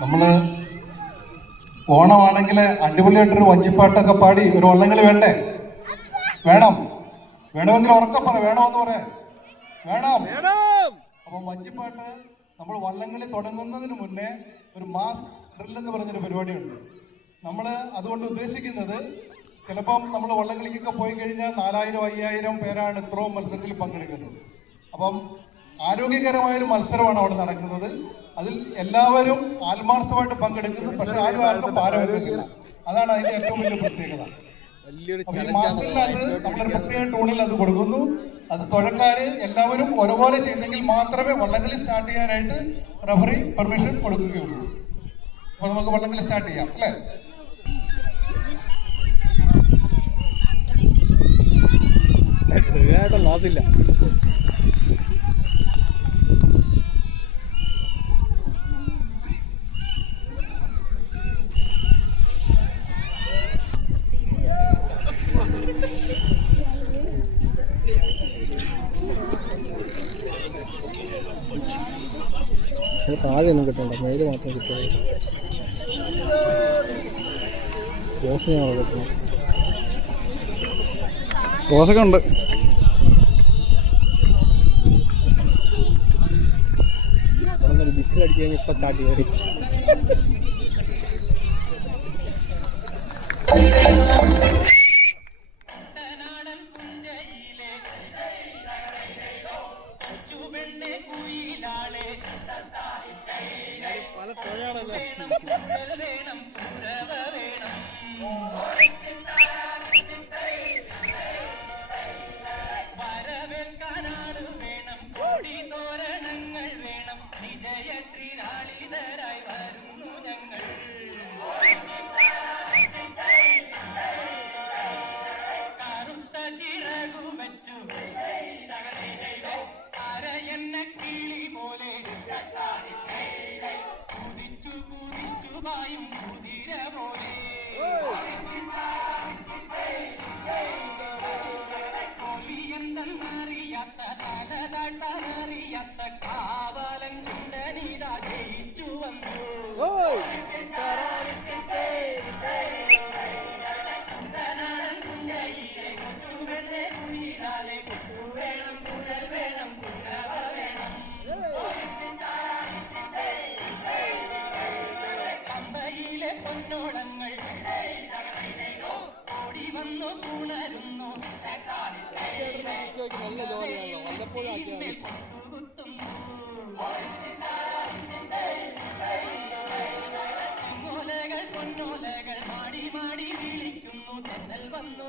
നമ്മൾ ഓണമാണെങ്കിൽ അടിപൊളിയായിട്ടൊരു വഞ്ചിപ്പാട്ടൊക്കെ പാടി ഒരു വള്ളംകളി വേണ്ടേ? വേണം. വേണമെങ്കിൽ ഉറക്കം പറ, വേണമെന്ന് പറയാം. വേണം. അപ്പം വഞ്ചിപ്പാട്ട് നമ്മൾ വള്ളംകളി തുടങ്ങുന്നതിന് മുന്നേ ഒരു മാസ് ഡ്രിൽ എന്ന് പറഞ്ഞൊരു പരിപാടിയുണ്ട്. നമ്മൾ അതുകൊണ്ട് ഉദ്ദേശിക്കുന്നത്, ചിലപ്പം നമ്മൾ വള്ളംകളിക്കൊക്കെ പോയി കഴിഞ്ഞാൽ 4000-5000 പേരാണ് ഇത്രയും മത്സരത്തിൽ പങ്കെടുക്കുന്നത്. അപ്പം ആരോഗ്യകരമായൊരു മത്സരമാണ് അവിടെ നടക്കുന്നത്. അതിൽ എല്ലാവരും ആത്മാർത്ഥമായിട്ട് പങ്കെടുക്കുന്നു. പക്ഷെ ആർക്കും പാരവെക്കുന്നില്ല. അതാണ് അതിന്റെ ഏറ്റവും വലിയ പ്രത്യേകത. അപ്പൊ ഈ മാസ്റ്ററിനകത്ത് നമ്മളൊരു പ്രത്യേക ടൂണിൽ അത് കൊടുക്കുന്നു. അത് തുഴക്കാര് എല്ലാവരും ഒരുപോലെ ചെയ്തെങ്കിൽ മാത്രമേ വള്ളംകളി സ്റ്റാർട്ട് ചെയ്യാനായിട്ട് റഫറി പെർമിഷൻ കൊടുക്കുകയുള്ളൂ. അപ്പൊ നമുക്ക് വള്ളംകളി സ്റ്റാർട്ട് ചെയ്യാം അല്ലേ? നോക്കില്ല. താഴെയൊന്നും കിട്ടണ്ട, മേല് മാത്രം കിട്ടുക. റോസ് ഞങ്ങൾ കിട്ടണം. റോസൊക്കെ ഉണ്ട്. ബിസിലടിച്ച് കഴിഞ്ഞ് ഇപ്പം സ്റ്റാർട്ട് ചെയ്യും. പല തുഴയാണല്ലോ. കാവലൻ ചുണ്ടനിതാ ജയിച്ചു വന്നു. അമ്പയിലെ പൊന്നോളങ്ങൾ ഓടി വന്നു പുണരുന്നു. നല്ല ജോലിയാണല്ലോ, വല്ലപ്പോഴും ആക്കിയാൽ പൊന്നോലകൾ മാടി മാടി വിളിക്കുന്നു. തെന്നൽ വന്നു